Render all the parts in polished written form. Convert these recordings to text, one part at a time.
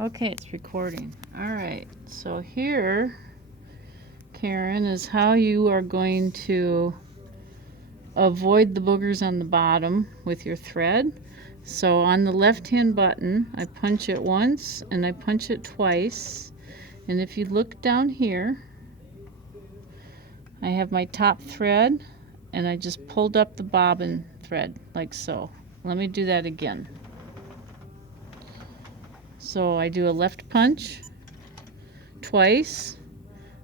Okay, it's recording. All right, so here, Karen, is how you are going to avoid the boogers on the bottom with your thread. So on the left-hand button, I punch it once and I punch it twice. And if you look down here, I have my top thread and I just pulled up the bobbin thread like so. Let me do that again. So I do a left punch twice,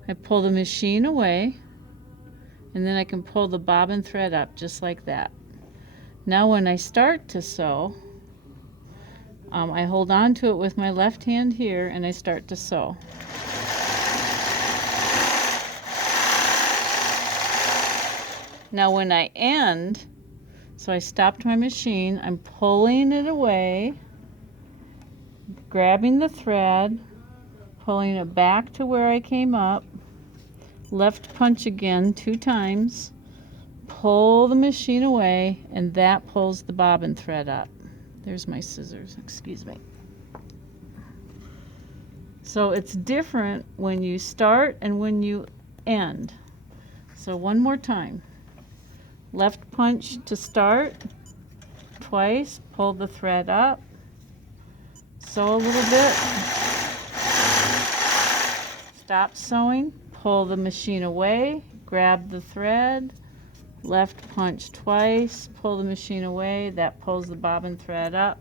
I pull the machine away, and then I can pull the bobbin thread up just like that. Now when I start to sew, I hold on to it with my left hand here and I start to sew. Now when I end, so I stopped my machine, I'm pulling it away, grabbing the thread, pulling it back to where I came up, left punch again 2 times, pull the machine away, and that pulls the bobbin thread up. There's my scissors, excuse me. So it's different when you start and when you end. So one more time. Left punch to start, twice, pull the thread up, sew a little bit, stop sewing, pull the machine away, grab the thread, left punch twice, pull the machine away, that pulls the bobbin thread up,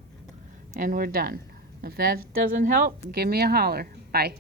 and we're done. If that doesn't help, give me a holler. Bye.